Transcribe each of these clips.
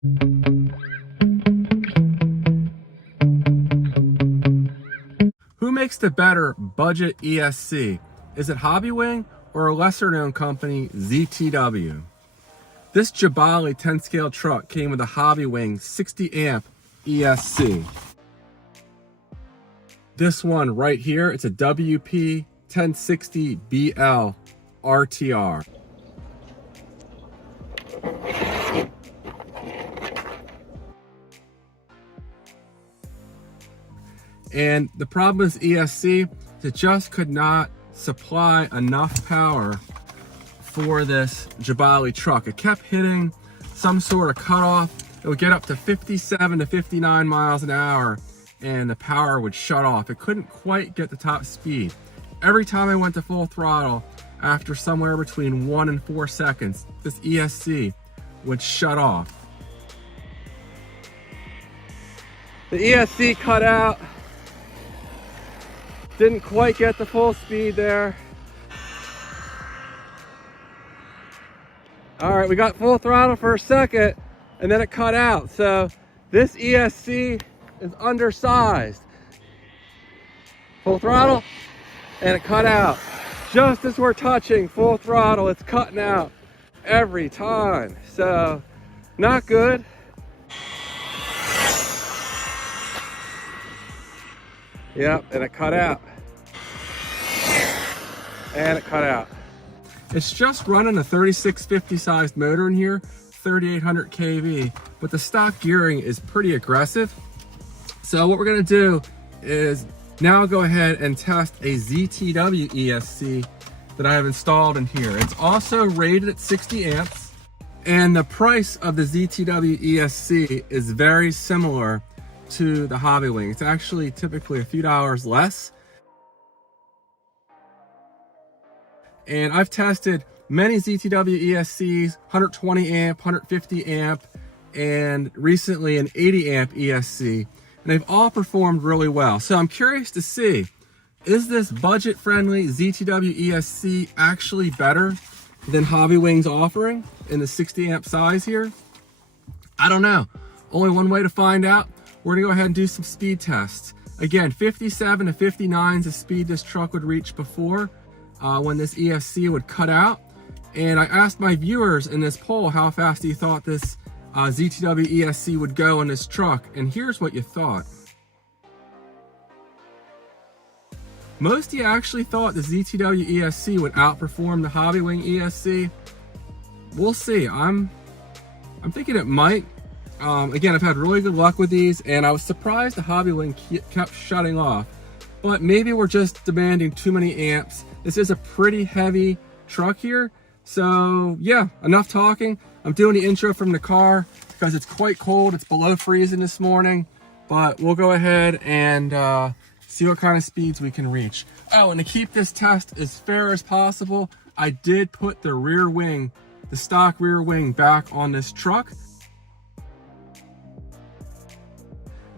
Who makes the better budget ESC? Is it Hobbywing or a lesser known company, ZTW? This Jiabalie 10 scale truck came with a Hobbywing 60 amp ESC. This one right here, it's a WP 1060BL RTR. And the problem with ESC is it just could not supply enough power for this Jiabalie truck. It kept hitting some sort of cutoff. It would get up to 57 to 59 miles an hour and the power would shut off. It couldn't quite get the top speed. Every time I went to full throttle, after somewhere between 1 and 4 seconds, this ESC would shut off. The ESC cut out. Didn't quite get the full speed there. All right, we got full throttle for a second and then it cut out. So this ESC is undersized. Full throttle and it cut out. Just as we're touching full throttle, it's cutting out every time. So not good. Yep, and it cut out. And it cut out. It's just running a 3650 sized motor in here, 3800 kV, but the stock gearing is pretty aggressive. So what we're gonna do is now go ahead and test a ZTW ESC that I have installed in here. It's also rated at 60 amps, and the price of the ZTW ESC is very similar to the Hobbywing. It's actually typically a few dollars less. And I've tested many ZTW ESCs, 120 amp, 150 amp, and recently an 80 amp ESC, and they've all performed really well. So I'm curious to see, is this budget-friendly ZTW ESC actually better than Hobbywing's offering in the 60 amp size here? I don't know. Only one way to find out. We're gonna go ahead and do some speed tests. Again, 57 to 59 is the speed this truck would reach before when this ESC would cut out. And I asked my viewers in this poll how fast you thought this ZTW ESC would go in this truck, and here's what you thought. Most of you actually thought the ZTW ESC would outperform the Hobbywing ESC. We'll see. I'm thinking it might. Again, I've had really good luck with these, and I was surprised the Hobbywing kept shutting off. But maybe we're just demanding too many amps. This is a pretty heavy truck here. So yeah, enough talking. I'm doing the intro from the car because it's quite cold. It's below freezing this morning, but we'll go ahead and see what kind of speeds we can reach. Oh, and to keep this test as fair as possible, I did put the rear wing, the stock rear wing, back on this truck.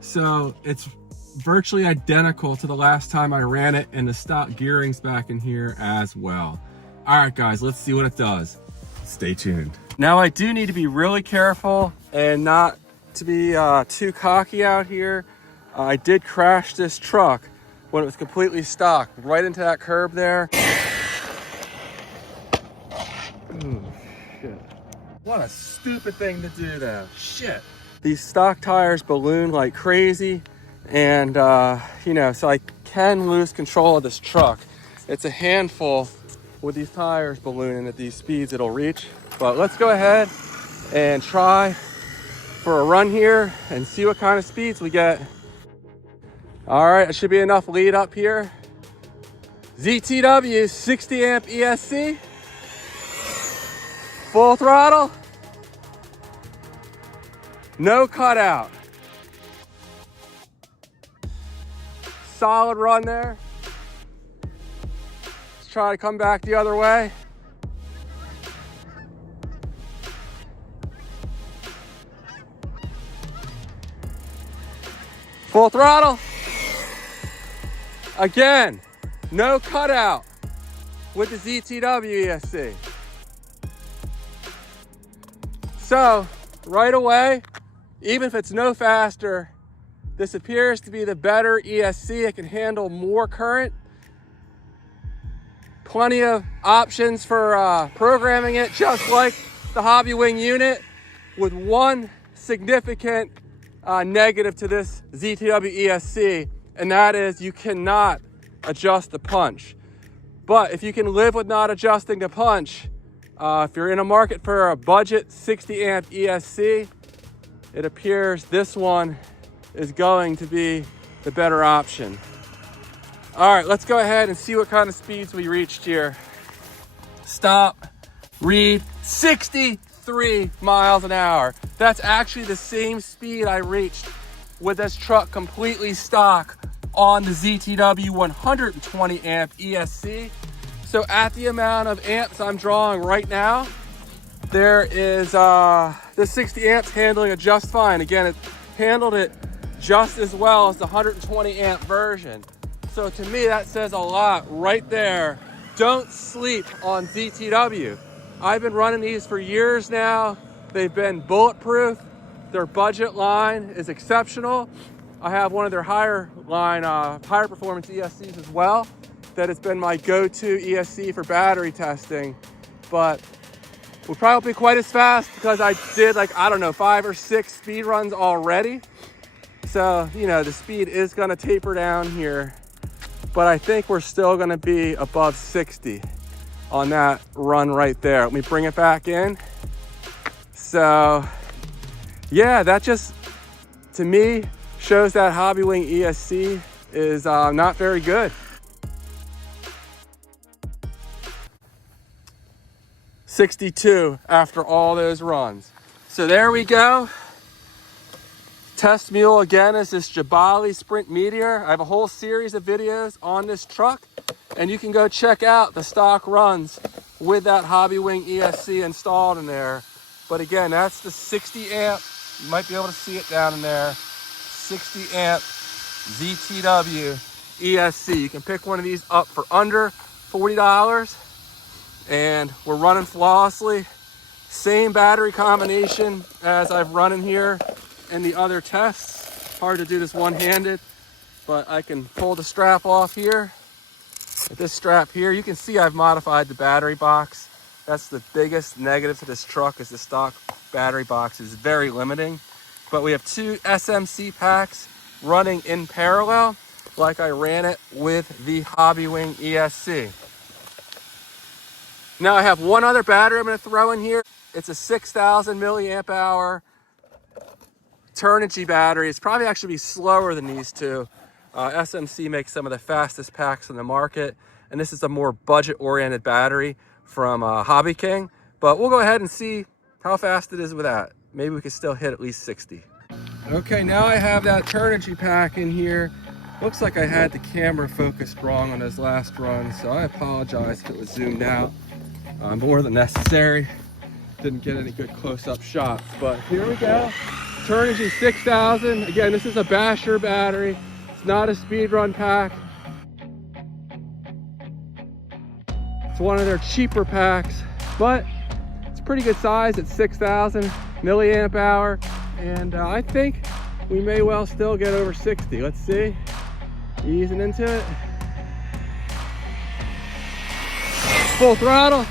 So it's virtually identical to the last time I ran it, and the stock gearing's back in here as well. All right, guys, let's see what it does. Stay tuned. Now, I do need to be really careful and not to be too cocky out here. I did crash this truck when it was completely stock, right into that curb there. Ooh, shit. What a stupid thing to do though, shit. These stock tires balloon like crazy, and you know, so I can lose control of this truck. It's a handful with these tires ballooning at these speeds it'll reach. But let's go ahead and try for a run here and see what kind of speeds we get. All right, it should be enough lead up here. ZTW 60 amp ESC, full throttle, no cutout. Solid run there. Let's try to come back the other way. Full throttle. Again, no cutout with the ZTW ESC. So right away, even if it's no faster, this appears to be the better ESC. It can handle more current. Plenty of options for programming it, just like the Hobbywing unit, with one significant negative to this ZTW ESC, and that is you cannot adjust the punch. But if you can live with not adjusting the punch, if you're in a market for a budget 60 amp ESC, it appears this one is going to be the better option. All right, let's go ahead and see what kind of speeds we reached here. Stop, read, 63 miles an hour. That's actually the same speed I reached with this truck completely stock on the ZTW 120 amp ESC. So at the amount of amps I'm drawing right now, there is this 60 amps handling it just fine. Again, it handled it just as well as the 120 amp version. So to me, that says a lot right there. Don't sleep on ZTW. I've been running these for years now. They've been bulletproof. Their budget line is exceptional. I have one of their higher line, higher performance ESCs as well. That has been my go-to ESC for battery testing, but will probably be quite as fast because I did, like, I don't know, 5 or 6 speed runs already. So, you know, the speed is gonna taper down here, but I think we're still gonna be above 60 on that run right there. Let me bring it back in. So yeah, that just, to me, shows that Hobbywing ESC is not very good. 62 after all those runs. So there we go. Test mule again is this Jiabalie Sprint Meteor. I have a whole series of videos on this truck, and you can go check out the stock runs with that Hobbywing ESC installed in there. But again, that's the 60 amp. You might be able to see it down in there. 60 amp ZTW ESC. You can pick one of these up for under $40, and we're running flawlessly. Same battery combination as I've run in here in the other tests. Hard to do this one-handed, but I can pull the strap off here. With this strap here, you can see I've modified the battery box. That's the biggest negative to this truck, is the stock battery box is very limiting. But we have 2 SMC packs running in parallel, like I ran it with the Hobbywing ESC. Now I have one other battery I'm going to throw in here. It's a 6,000 milliamp hour Turnigy battery. It's probably actually be slower than these two. SMC makes some of the fastest packs on the market, and this is a more budget-oriented battery from Hobby King. But we'll go ahead and see how fast it is with that. Maybe we can still hit at least 60. Okay, now I have that Turnigy pack in here. Looks like I had the camera focused wrong on those last runs, so I apologize if it was zoomed out more than necessary. Didn't get any good close-up shots, but here we go. Turnigy 6000. Again, this is a basher battery. It's not a Speedrun pack. It's one of their cheaper packs, but it's pretty good size at 6,000 milliamp hour. And I think we may well still get over 60. Let's see. Easing into it. Full throttle.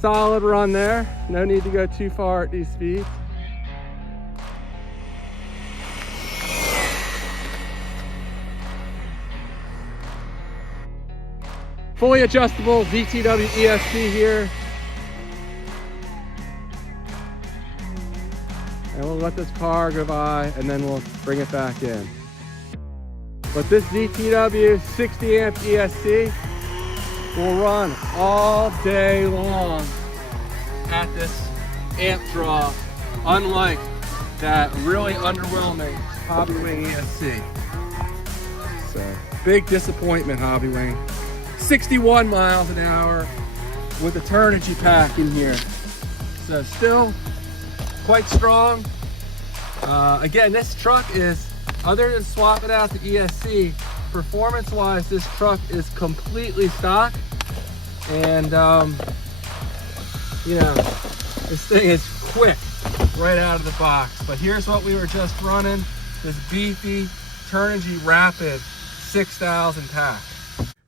Solid run there. No need to go too far at these speeds. Fully adjustable ZTW ESC here. And we'll let this car go by and then we'll bring it back in. But this ZTW 60 amp ESC will run all day long at this amp draw, unlike that really underwhelming Hobbywing ESC. So, big disappointment, Hobbywing. 61 miles an hour with the Turnigy pack in here. So still quite strong. Again, this truck is, other than swapping out the ESC, performance-wise, this truck is completely stock. And you know, this thing is quick right out of the box. But here's what we were just running, this beefy Turnigy Rapid 6000 pack.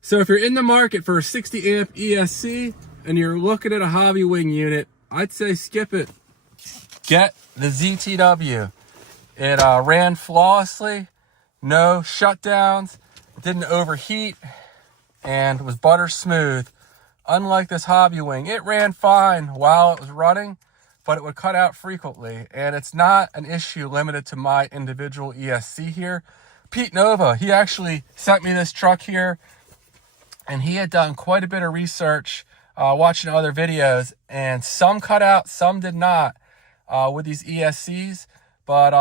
So if you're in the market for a 60 amp ESC and you're looking at a Hobbywing unit, I'd say skip it. Get the ZTW. It ran flawlessly, no shutdowns, didn't overheat, and was butter smooth. Unlike this Hobbywing, it ran fine while it was running, but it would cut out frequently. And it's not an issue limited to my individual ESC here. Pete Nova, he actually sent me this truck here, and he had done quite a bit of research watching other videos, and some cut out, some did not with these ESCs. But,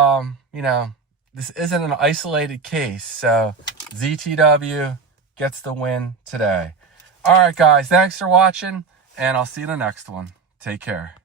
you know, this isn't an isolated case. So ZTW gets the win today. All right, guys, thanks for watching, and I'll see you in the next one. Take care.